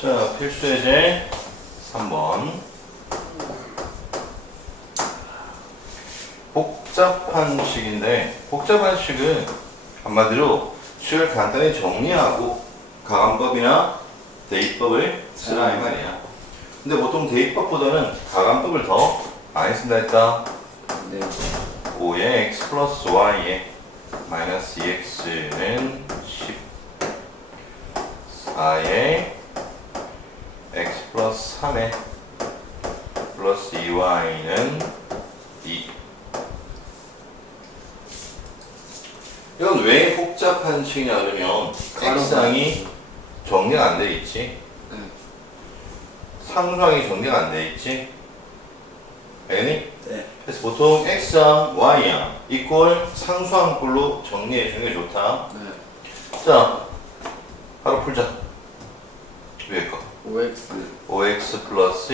자, 필수 예제 3번. 복잡한 식인데, 복잡한 식은 한마디로 식을 간단히 정리하고 가감법이나 대입법을 쓰라 이 말이야. 근데 보통 대입법보다는 가감법을 더 많이 쓴다 했다. 네. 5의 x 플러스 y의 마이너스 2x는 10 4의 x 플러스 3의 플러스 2y는 2 이건 왜 복잡한 식이냐 그러면 x항이 정리가 안 돼 있지 네. 상수항이 정리가 안 돼 있지 알겠니? 네. 그래서 보통 x항, y항 이꼴 상수항꼴로 정리해 주는 게 좋다. 네. 자, 바로 풀자. 위에 거. 5x 5x 플러스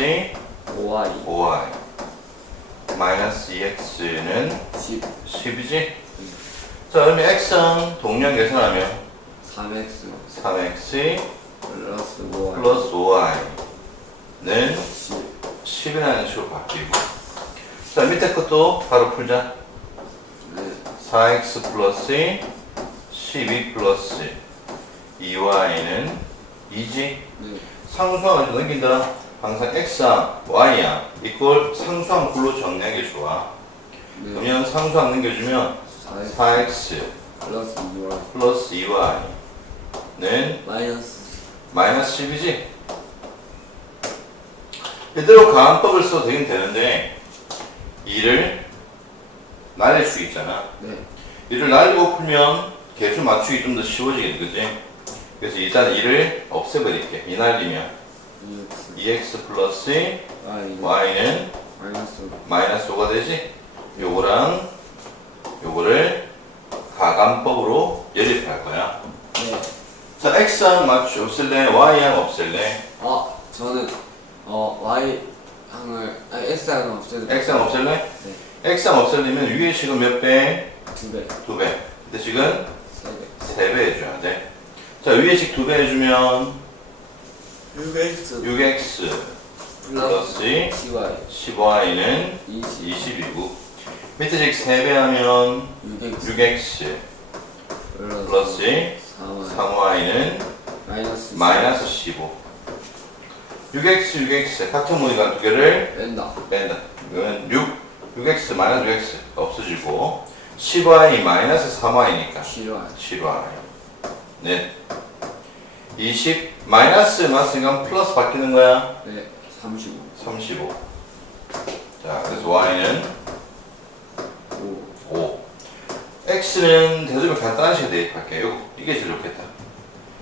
5y 5y 마이너스 2x는 10 10이지? 자, 그러면 x항 동량 계산하면 3x 3x 플러스 5y 플러스 5y는 10 10이라는 식으로 바뀌고. 자, 밑에 것도 바로 풀자. 네. 4x 플러스 12 플러스 2y는 2지? 네. 상수항을 좀 넘긴다. 항상 x항, y항 이꼴 상수항 굴로 정리하는 게 좋아. 네. 그러면 상수항 넘겨주면 4x 4x 플러스 2y 플러스 2y는 마이너스. 마이너스 10이지? 이대로 가항법을 써도 되긴 되는데 2를 날릴 수 있잖아. 네. 이를 날리고 풀면 개수 맞추기 좀 더 쉬워지겠지, 그지? 그래서 일단 이를 없애버릴게. 이 날리면 2x 2x 플러스 y y는 마이너스 마이너스 5가 되지? 요거랑 요거를 가감법으로 연립할 거야. 네. 자, x항 맞추 없앨래? y항 없앨래? 어 저는 어 y 항을 아니 x 항을 없애도 x항 없앨래? 네. x항 없앨려면 위의 식은 몇 배? 두 배 두 배. 근데 식은 세 배 세 배 해줘야 돼. 자, 위의 식두 배 해주면 6x 6x 플러스 10y 10y는 20 20이고 밑에 식 3배 하면 6x 6x 플러스 플러스 4y 3y는 마이너스 마이너스 15 6x 6x 같은 무늬가 두 개를 뺀다 뺀다 이거는 6 6x 마이너스 6x 없어지고 10y 마이너스 3y니까 7y 7y 네. 20 마이너스 맞으니까 플러스 바뀌는 거야? 네 35 35 자 그래서 y는 5 5 x는 대소변 간단한 식으로 대입할게요. 이게 제일 좋겠다.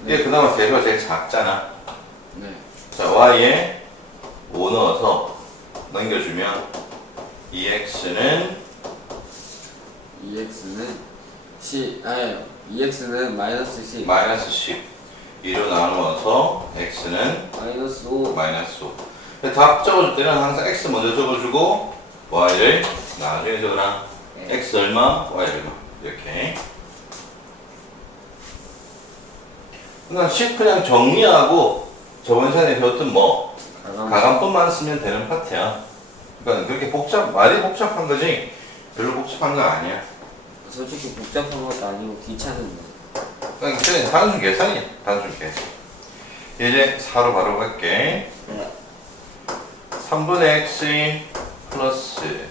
이게 그나마 개수가 제일 작잖아. 네. 자 y에 5 넣어서 넘겨주면 2x는 2x는 10 아니 2x는 마이너스 10 마이너스 10 2로 나누어서 x는 마이너스 5 마이너스 5 근데 답 적어줄 때는 항상 x 먼저 적어주고 y를 나중에 적어라. 네. x 얼마, y 얼마? 이렇게. 그냥 식 그냥 정리하고 저번 시간에 배웠던 뭐 가감 가감법만 쓰면 되는 파트야. 그러니까 그렇게 복잡 말이 복잡한 거지. 별로 복잡한 거 아니야 솔직히 복잡한 것도 아니고 귀찮은데 그냥 그냥 단순 계산이야 단순 계산. 이제 4로 바로 갈게. 네. 3분의 x 플러스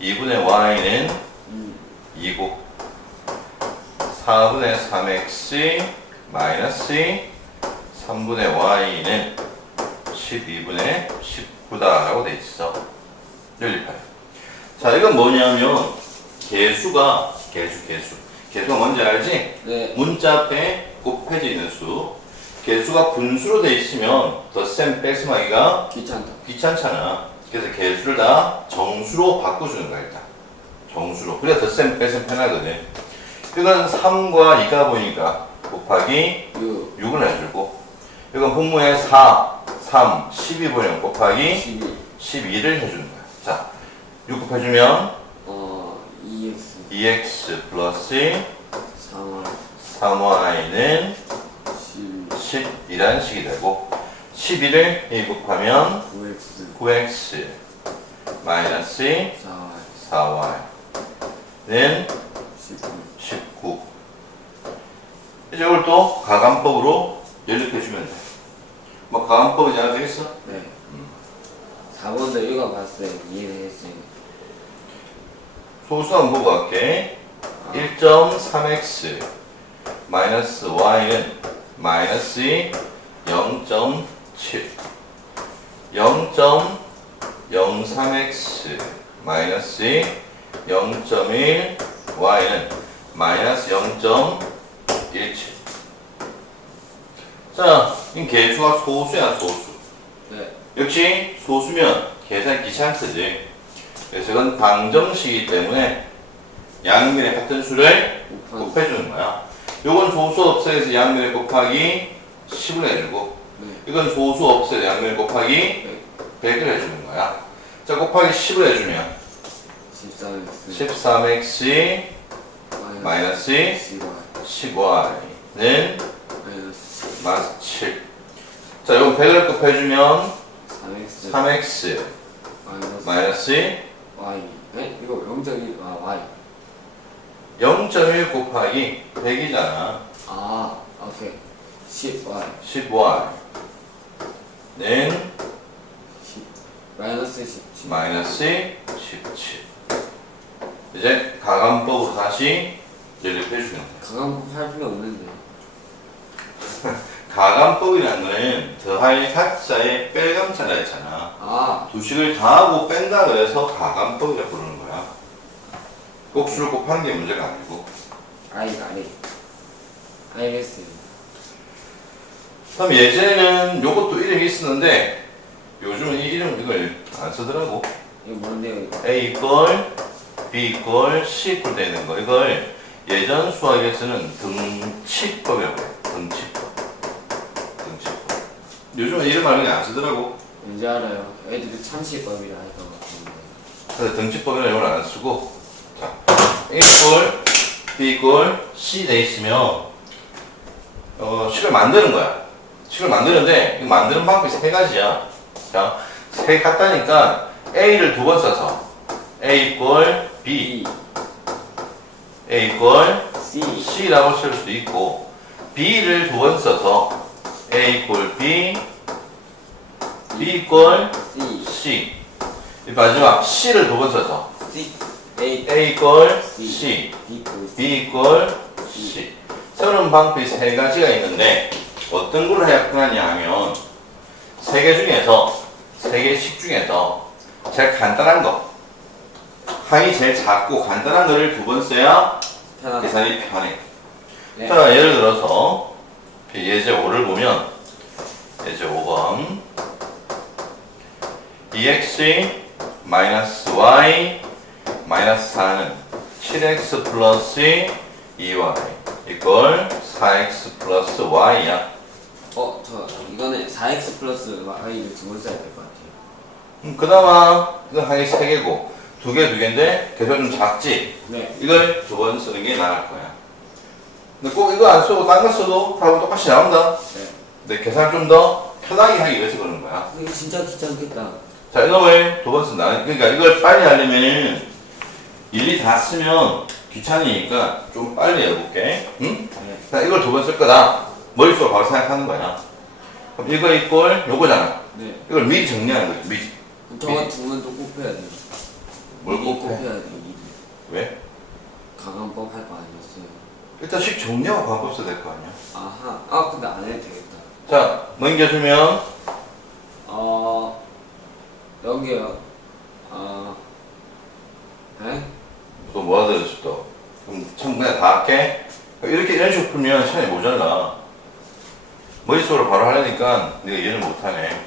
2분의 y는 음, 2고 4분의 3x 마이너스 3분의 y는 12분의 19다라고 돼 있어. 연립하여. 자, 이건 뭐냐면 개수가 개수 개수. 개수가 뭔지 알지? 네 문자 앞에 곱해져 있는 수. 개수가 분수로 돼 있으면 덧셈 뺄셈하기가 귀찮다 귀찮잖아. 그래서 개수를 다 정수로 바꿔주는 거야, 일단. 정수로. 그래야 덧셈 뺄셈 편하거든. 이건 3과 2가 보니까 곱하기 6 6을 해주고, 이건 분모에 4, 3, 12 보면 곱하기 12 12를 해주는 거야. 자, 6 곱해주면 어 2x 2x 플러스 3y 3y는 12 10이라는 식이 되고, 12를 a 곱하면 9x 9x 마이너스 4y 4y는 19 19 이제 이걸 또 가감법으로 연립해주면 돼. 뭐 가감법이지 않아 되겠어? 네. 4번도 읽어봤어요 이해를 했어요 소수 한번 보고 갈게. 1.3x 마이너스 y는 마이너스 0.7 0.03x 마이너스 0.1 y는 마이너스 0.17 자, 이 개수가 소수야 소수. 네. 역시 소수면 계산 귀찮지 그래서 이건 방정식이기 때문에 양면의 같은 수를 곱해주는 거야. 요건 소수 없애서 양면에 곱하기 10을 해주고, 네 이건 소수 없애서 양면에 곱하기 100을 해주는 거야. 자, 곱하기 10을 해주면 14x 13x 마이너스 10y 10y는 마이너스 마이너스 7. 자, 이건 100을 곱해주면 3x 3x 마이너스 마이너스 y 네? 이거 0.1 아 y 0.1 곱하기 100이잖아. 아 오케이. 10y 10y는? 10 마이너스 17 마이너스 17. 이제 가감법으로 다시 연립해 주는 거야. 강함법 할 필요 없는데 가감법이라는 거는 더할 각자의 뺄감자라 했잖아. 아 두식을 더하고 뺀다 그래서 가감법이라고 부르는 거야. 꼭 수를 곱하는 게 문제가 아니고. 아이 아이 알겠어요 그럼 예전에는 요것도 이름이 있었는데 요즘은 이 이름 이걸 안 쓰더라고. 이거 뭔데요 이거 A 이퀄 B 이퀄 C 이퀄 되는 거 이걸 예전 수학에서는 등치법이라고 해요 등치법 요즘은 이름 말은 안 쓰더라고. 왠지 알아요. 애들이 참치법이라 할것 같은데. 그래서 등치법이라는 용어를 안 쓰고 자 A 이퀄 B 이퀄 C 돼 있으면 어, 식을 만드는 거야. 식을 만드는데 이 만드는 방법이 세 가지야. 자세 같다니까 A를 두 번 써서 A 이퀄 B. A C. C라고 쓸 수도 있고 B를 두 번 써서 A 이퀄 B, B 이퀄 C. C. 이 마지막 C를 두 번 써서 C. A. A 이퀄 C, B 그 B 이퀄 C. 쓰는 방법이 세 가지가 있는데 어떤 걸 해야 편하냐 하면 세 개 중에서 세 개씩 중에서 제일 간단한 거. 항이 제일 작고 간단한 거를 두 번 써야 편하다. 계산이 편해. 네. 자, 예를 들어서 예제 5를 보면 예제 5번 2x 마이너스 y 마이너스 4는 7x 플러스 2y 이걸 4x 플러스 y야. 어, 저 이거는 4x 플러스 y를 두번 써야 될 것 같아요. 음, 그나마 이건 항이 3개고 두 개 두 개인데 계속 좀 작지? 네. 이걸 두 번 쓰는 게 나을 거야. 근데 꼭 이거 안 쓰고 딴 거 써도 답은 똑같이 나온다. 네. 근데 계산을 좀 더 편하게 하기 위해서 그러는 거야. 이거 진짜 귀찮겠다. 자, 이놈을 두 번 쓴다. 그러니까 이걸 빨리 하려면 일일이 다 쓰면 귀찮으니까 좀 빨리 해볼게. 응? 네. 자, 이걸 두 번 쓸 거다. 머릿속으로 바로 생각하는 거야. 그럼 이거 이꼴 요거잖아. 네. 이걸 미리 정리하는 거지, 미리. 저거 두번또 곱해야 돼요. 뭘 곱해? 곱해야 돼요. 미리. 왜? 강함법 할 거 아니었어요. 일단 식 정리하고 방법 써야 될 거 아니야. 아하. 아, 근데 안 해도 되겠다. 자, 넘겨주면 어, 여기요. 어, 네? 또 뭐가 들었어 또. 그럼 참 그냥 다 할게. 이렇게 이런 식으로 풀면 시간이 모자라. 머릿속으로 바로 하려니까 내가 이해를 못하네.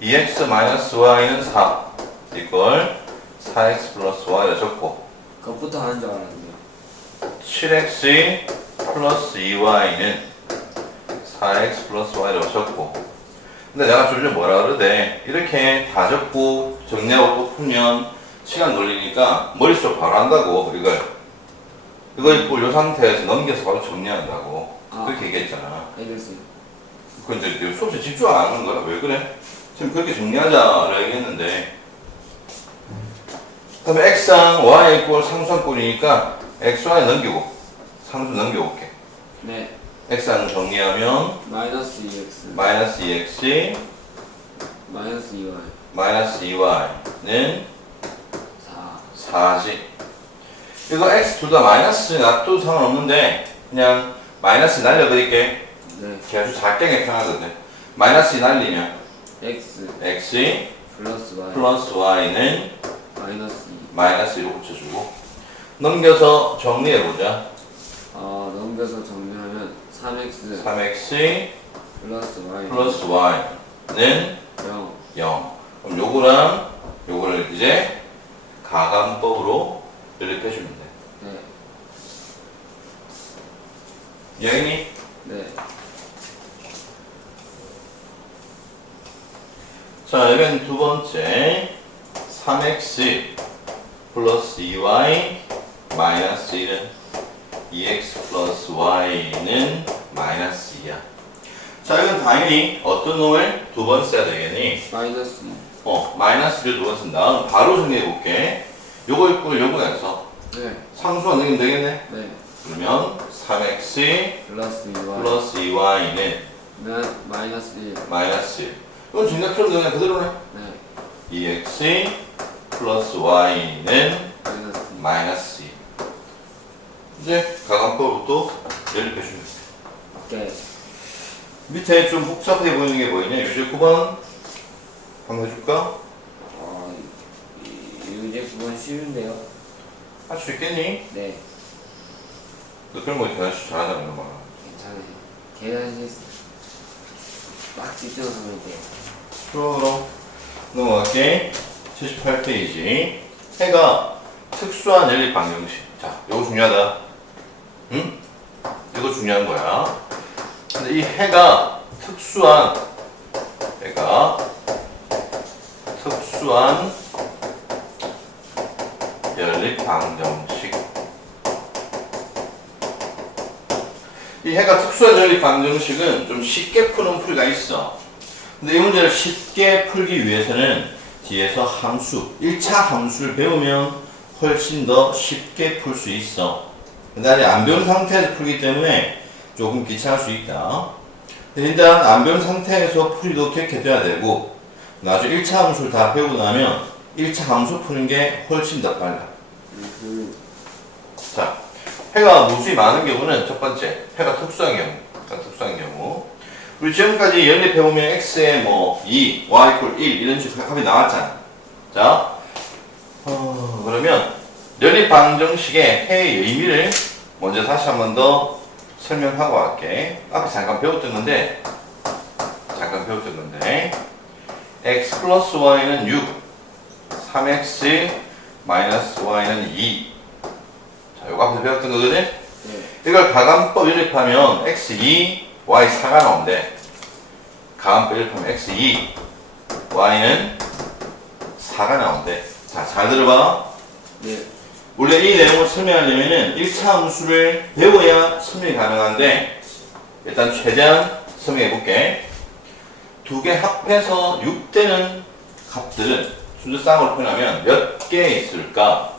2x-y는 4 이걸 4x 플러스 y를 적고 그것부터 하는 줄 알았는데. 7x 플러스 2y는 4x 플러스 y라고 적고 근데 내가 조금 뭐라 그러대 이렇게 다 적고 정리하고 또 풀면 시간 걸리니까 머릿속 바로 한다고 이걸 이거 있고 이 상태에서 넘겨서 바로 정리한다고 아. 그렇게 얘기했잖아 알겠어요. 그 이제 수업에 집중 안 하는 거야. 왜 그래? 지금 그렇게 정리하자라고 얘기했는데. 그다음에 x랑 y 이꼴 상수한꼴이니까 x, y 넘기고 상수 넘겨볼게. 네. x랑 정리하면 마이너스 2x 마이너스 2x 마이너스 2y 마이너스 2y는 4 4지. 이거 x 둘 다 마이너스 놔도 상관없는데 그냥 마이너스 날려버릴게. 네. 계수 작게 편하거든. 마이너스 날리면 x x 플러스 y 플러스 y는 마이너스 2 마이너스 1로 붙여주고 넘겨서 정리해보자. 어, 넘겨서 정리하면 3x 3x 플러스 y 플러스 y는 0 0. 그럼 요거랑 요거를 이제 가감법으로 연립해주면 돼. 네. 이해했니? 네. 자, 여기는 두 번째 3x 플러스 2y 마이너스 1은 2x 플러스 y는 마이너스 2야. 자, 이건 당연히 어떤 놈을 두 번 써야 되겠니? 마이너스 2 어, 마이너스 1을 두번 쓴다. 그럼 바로 정리해볼게. 요거 있고 요거 해서 네. 상수가 넣으면 되겠네? 네. 그러면 3x 플러스 2y 플러스 2y는 는 마이너스 1 마이너스 1. 이건 없는 그냥 그대로네. 네. 2x 플러스 y는 마이너스 2 마이너스 2. 이제 가감법부터 연립해주면 돼. 오케이 밑에 좀 복잡해 보이는 게 뭐있냐? 유제 9번 한번 해줄까? 이제 그건 쉬운데요 할 수 있겠니? 네 너 그런 거 대단히 잘하잖아, 봐. 괜찮아요 실수 막 집중해서 하면 돼요 그럼 넘어갈게. 78페이지. 해가 특수한 연립 방정식. 자, 이거 중요하다. 응? 이거 중요한 거야. 근데 이 해가 특수한 해가 특수한 연립 방정식. 이 해가 특수한 연립 방정식은 좀 쉽게 푸는 풀이가 있어. 근데 이 문제를 쉽게 풀기 위해서는 뒤에서 함수, 1차 함수를 배우면 훨씬 더 쉽게 풀 수 있어. 근데 아직 안 배운 상태에서 풀기 때문에 조금 귀찮을 수 있다. 일단 안 배운 상태에서 풀이도 객해져야 되고 나중에 1차 함수를 다 배우고 나면 1차 함수 푸는 게 훨씬 더 빨라. 음, 자, 해가 무수히 많은 경우는 첫 번째, 해가 특수한 경우, 해가 특수한 경우. 우리 지금까지 연립해보면 x에 뭐 2, y 이퀄 1 이런 식으로 합이 나왔잖아. 자, 어, 그러면 연립 방정식의 해의 의미를 먼저 다시 한 번 더 설명하고 할게. 앞에 잠깐 배웠던 건데, 잠깐 배웠던 건데, x 플러스 y는 6, 3x 마이너스 y는 2. 자, 요거 앞에서 배웠던 거거든? 네. 이걸 가감법 연립하면 x2, y4가 나온대. 가감법 연립하면 x2, y는 4가 나온대. 자, 잘 들어봐. 네. 원래 이 내용을 설명하려면은 1차 함수를 배워야 설명이 가능한데, 일단 최대한 설명해 볼게. 두 개 합해서 6되는 값들은 순서쌍으로 표현하면 몇 개 있을까?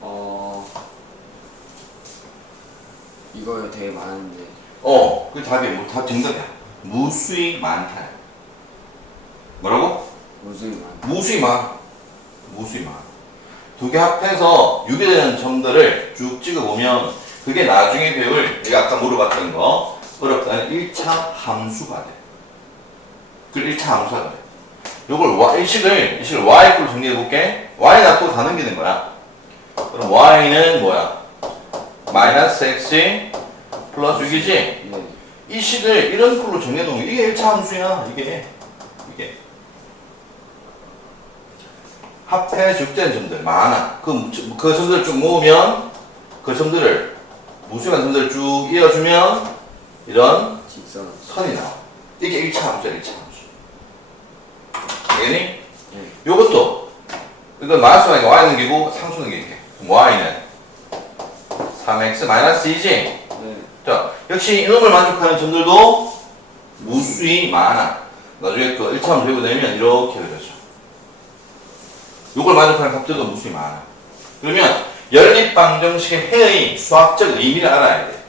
어 이거 되게 많은데 어, 그 답이 뭐, 답 정답이야. 무수히 많다. 뭐라고? 무슨 많 무수히 많아. 무수히 많아. 두 개 합해서 6이 되는 점들을 쭉 찍어보면 그게 나중에 배울 내가 아까 물어봤던 거 어렵다는 1차 함수가 돼. 그 1차 함수가 돼. 요걸 y, 이 식을, 이 식을 y로 정리해 볼게. y 놔두고 다 넘기는 거야. 그럼 y는 뭐야? 마이너스 x 플러스 6이지? 네. 이 식을 이런 걸로 정해놓으면 이게 1차 함수야 이게 이게 합해 적된 점들 많아 그, 그 점들을 쭉 모으면 그 점들을 무수한 점들을 쭉 이어주면 이런 직선 선이 나와 이게 1차 함수야 1차 네. 요것도 이건 마이너스가 y 넘기고 상수 넘기게 그럼 y는 3x 마이너스 2지 네. 자, 역시 이놈을 만족하는 점들도 무수히 많아. 나중에 그 1차원 되고 되면 이렇게 되죠. 요걸 만족하는 값들도 무수히 많아. 그러면 연립방정식의 해의 수학적 의미를 알아야 돼.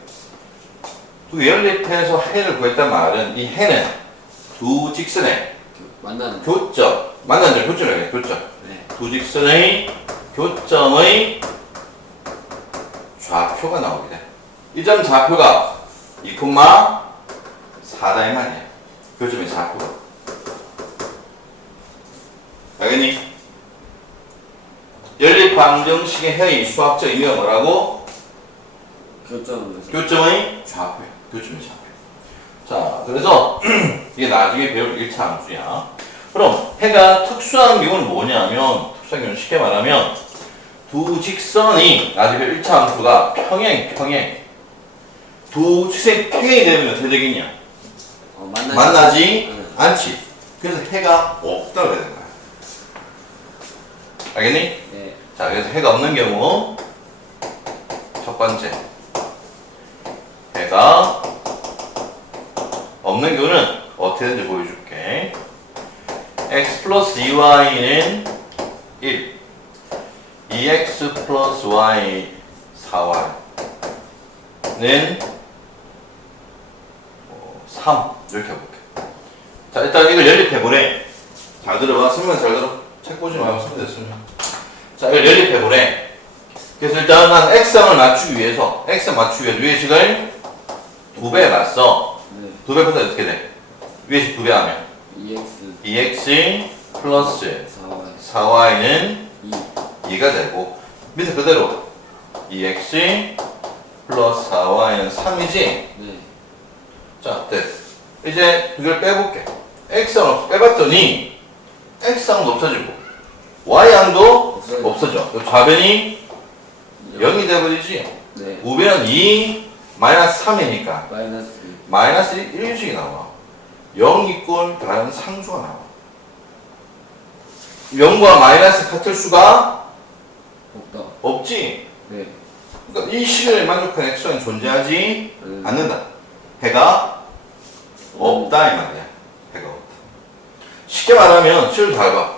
두 연립해서 해를 구했단 말은 이 해는 두 직선의 만나는 교점, 만나는 점 교점이에요, 교점. 네. 두 직선의 교점의 좌표가 돼. 이점 좌표가 2,4다 이 말이야. 교점의 좌표가. 알겠니? 연립방정식의 해의 수학적 의미가 뭐라고? 교점에서 교점의 좌표야. 교점의 좌표. 자, 그래서 이게 나중에 배울 1차 함수야. 그럼 해가 특수한 경우는 뭐냐면 특수한 경우는 쉽게 말하면 두 직선이 나중에 배울 1차 함수가 평행, 평행. 두 직선이 평행이 되면 어떻게 되겠냐? 어, 만나지, 만나지 응. 않지. 그래서 해가 없다고 해야 되는 거야. 알겠니? 네. 자, 그래서 해가 없는 경우 첫 번째 해가 없는 경우는 어떻게 되는지 x 플러스 2y는 1 2x 플러스 y 4y는 3 이렇게 해볼게. 자, 일단 이걸 연립해보래. 잘 들어봐. 설명 잘 들어. 책 보지 말고 쓰면 됐으면. 자, 이걸 연립해보래. 그래서 일단 난 x항을 맞추기 위해서, x항 맞추기 위해서 위의 식을 두배 봤어. 네. 두배 봤을 때 어떻게 돼? 위의 식두 배 하면 EX 2x 플러스 4Y 4y는 2 2가 되고 밑에 그대로 2x 플러스 4y는 3이지? 네. 자, 됐. 이제 이걸 빼볼게. x항 빼봤더니 x항도 없어지고 y항도 없어요. 없어져. 그 좌변이 0이 돼버리지. 네. 우변은 2 마이너스 3이니까 마이너스 마이너스 1, 1식이 나와. 0 이꼴 다른 상수가 나와. 0과 마이너스 같을 수가 없다. 없지. 네. 그러니까 이 식을 만족하는 x는 존재하지 음. 않는다. 해가 없다 이 말이야. 해가 없다. 쉽게 말하면 식을 잘 봐.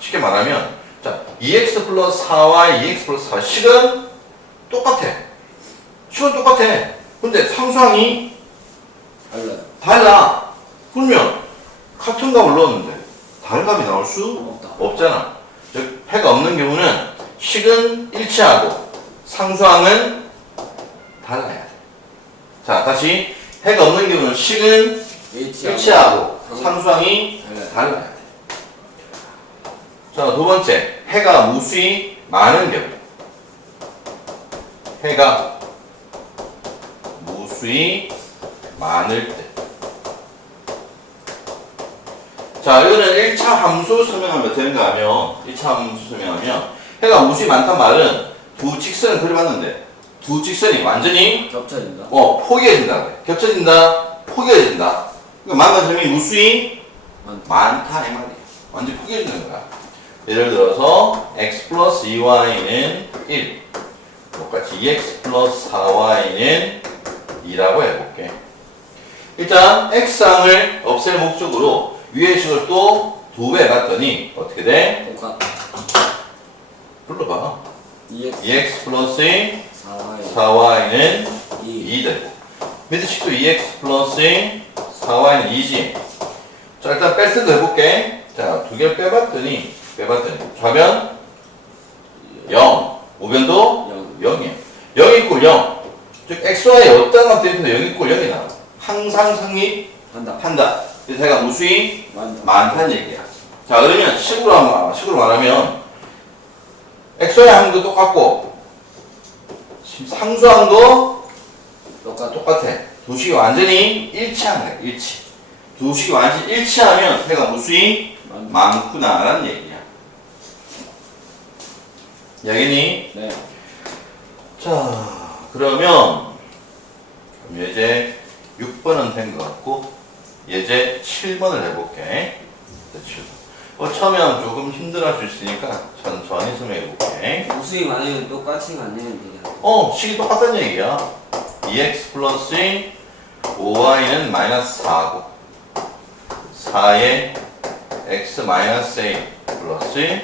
쉽게 말하면 자 2x 플러스 4y, 2x 플러스 4 식은 똑같아. 식은 똑같아. 근데 상수항이 달라요. 달라. 그러면 같은 값을 넣었는데 다른 값이 나올 수. 없잖아. 즉 해가 없는 경우는 식은 일치하고 상수항은 달라야 돼. 자 다시 해가 없는 경우는 식은 일치하고 상- 상수항이 달라요. 달라야 돼. 자두 번째 해가 무수히 많은 경우 해가 무수히 많을 때. 자, 이거는 1차 함수 설명하면 어떻게 되는가 하면, 1차 함수 설명하면, 해가 무수히 많단 말은 두 직선을 그려봤는데, 두 직선이 완전히, 겹쳐진다. 어, 포개진다. 그래. 겹쳐진다, 포개진다. 그러니까 만난 점이 무수히 많다. 이 말이야. 완전히 포개지는 거야. 예를 들어서, x 플러스 2y는 1. 똑같이 2x 플러스 4y는 2라고 해볼게. 일단 x항을 없앨 목적으로 위의 식을 또 두배 해봤더니 어떻게 돼? 똑같. 불러봐. EX 2x 플러스 4Y 4y는 2 2 되고 밑에 식도 2x 플러스 4y는 2지. 자 일단 뺄 때도 해볼게. 자두개 빼봤더니 빼봤더니 좌변 0 우변도 0 0이야. 0 이꼴 0. 즉 xy에 어떤 값 대입해서 0 이꼴 0이 나와. 항상 성립한다. 한다. 제가 무수히 많다. 많다는 얘기야. 자 그러면 식으로 하면 식으로 말하면 xy 항도 똑같고 상수항도 똑같. 똑같아. 두 식이 완전히 일치하는 거야. 일치. 두 식이 완전히 일치하면 해가 무수히. 많구나라는 얘기야. 여기니? 네. 자, 그러면 그럼 예제 6번은 된 것 같고 예제 7번을 해볼게. 네, 7번. 어, 처음에는 조금 힘들어 할수 있으니까 천천히 설명해볼게. 무수히 많으면 똑같이 만들면 되잖아. 어, 식이 똑같다는 얘기야. 2x 플러스 5y는 마이너스 4고 4에 x 마이너스 a 플러스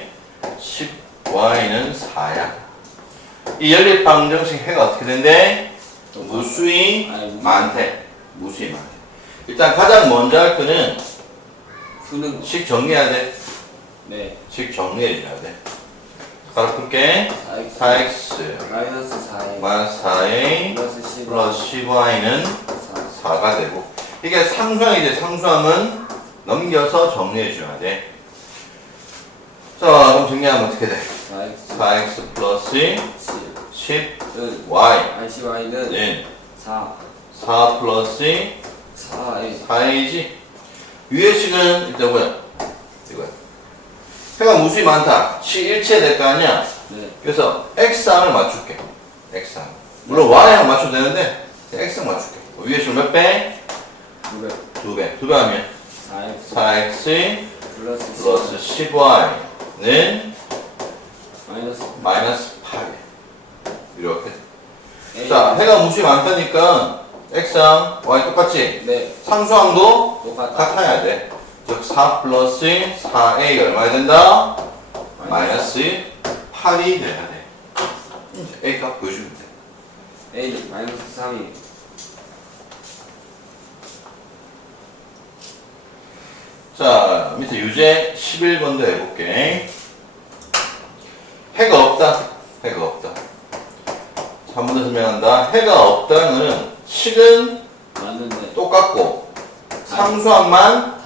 10y는 4야. 이 연립 방정식 해가 어떻게 된대? 무수히. 많대. 무수히 많대. 일단 가장 먼저 할 거는 푸는 거. 식 정리해야 돼. 네. 식 정리해 줘야 돼. 가로 풀게. 4x 4x 마이너스 4에 마이너스 4a 플러스 10 플러스 10y는 4 4가 되고 이게 상수항이지 상수항은 넘겨서 정리해 줘야 돼. 자 그럼 정리하면 어떻게 돼? 4x 4x 플러스 10 10y 은 RCY는 는 4 4 플러스 4에 4a지 위의 식은 일단 뭐야? 이거야. 해가 무수히 많다. 식 일치해야 될거 아니야? 네. 그래서 x항을 맞출게. x항. 물론 y항 맞춰도 되는데 x항 맞출게. 위의 식은 몇 배? 900두 배. 두 배 하면 4x 4x 플러스 10 플러스 10y는 마이너스 마이너스 8이 이렇게 자 해가 무수히 많다니까 x항 y 똑같지? 네 상수항도 똑같다 같아야 돼 즉 4 플러스 4a가 얼마나 된다? 마이너스 8이 돼야 돼 이제 a 값 보여주면 돼 A 마이너스 3이 자, 밑에 유제 11번도 해볼게. 해가 없다. 해가 없다. 한번더 설명한다. 해가 없다는 식은 맞는데 똑같고 상수항만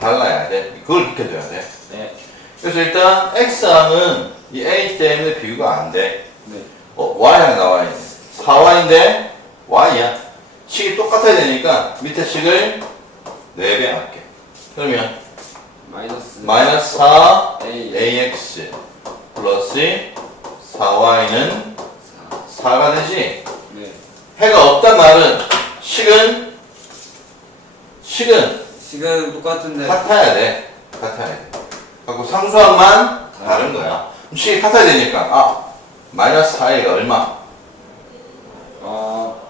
달라야 돼. 그걸 익혀줘야 돼. 네 그래서 일단 x항은 이 a 때문에 비교가 안 돼. 네. 어, y항 나와 있네. 4y인데 y야. 식이 똑같아야 되니까 밑에 식을 4배 할게. 그러면 마이너스 마이너스 4 A ax 플러스 4y는 4 4가 되지 네 해가 없단 말은 식은 식은. 식은 똑같은데. 같아야 돼. 같아야 돼. 갖고 상수항만 다른 거야. 그럼 식이 같아야 되니까. 아 마이너스 4a가 얼마? 어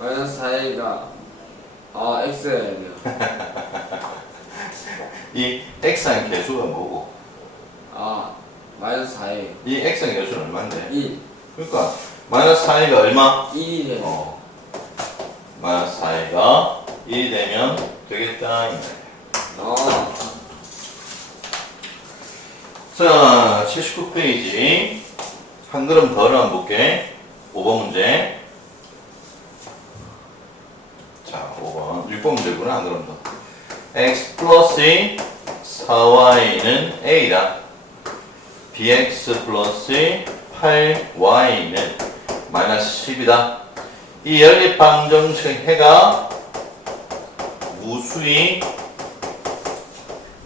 마이너스 4A가 어 X예요 이 x한 개수가 뭐고? 아 마이너스 4A 이. x한 개수는 얼마인데? 1 그러니까 마이너스 4a가 얼마 1이 되네 어 마이너스 4a가 1이 되면 되겠다 이 말이야 어 자, 79페이지. 한 걸음 더 한번 볼게. 5번 문제. 자, 5번. 6번 문제구나, 한 걸음 더. x 플러스 4y는 a다. bx 플러스 8y는 마이너스 10이다. 이 연립 방정식 해가 무수히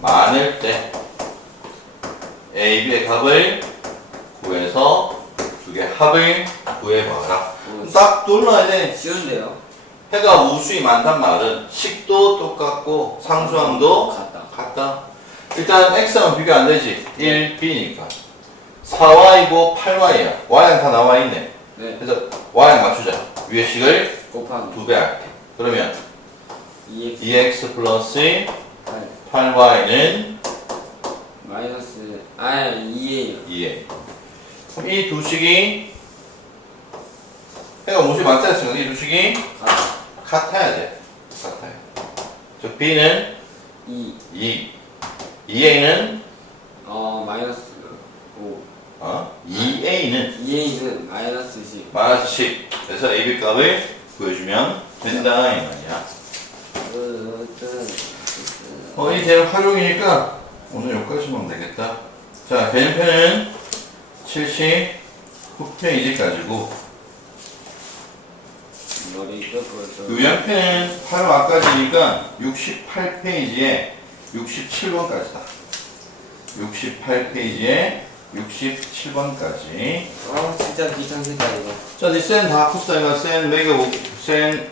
많을 때 A, B의 값을 구해서 두 개 합을 구해봐라. 어, 딱 눌러야 돼. 쉬운데요 해가 무수히 많단 말은 식도 똑같고 상수항도 같다 같다. 일단 X랑 비교 안 되지. 1, B니까. 4Y고 8Y야. Y랑 다 나와 있네. 네 그래서 Y랑 맞추자. 위에 식을 곱하기 두 배 할게. 그러면 2X 2X 플러스 8 8Y는 마이너스 아 2A요 2에. 그럼 이 두 식이 해가 무수히 많다 했으니까 이두 식이 같다 같아야 돼. 같아요. 즉 B는 2 2, 2A는 어 마이너스 5 어? 2A는 2A는 마이너스 10 마이너스 10. 그래서 AB 값을 구해주면 된다 이 말이야. 어, 이 대학 활용이니까 오늘 여기까지만 되겠다. 자, 개념표는 79페이지 가지고 머리 끄고 요양표는 활용 아까지니까 68페이지에 67번까지다. 68페이지에 67번까지. 아 진짜 귀찮겠다 이거 자, 이센 다 푸스타이가 센 매겨 센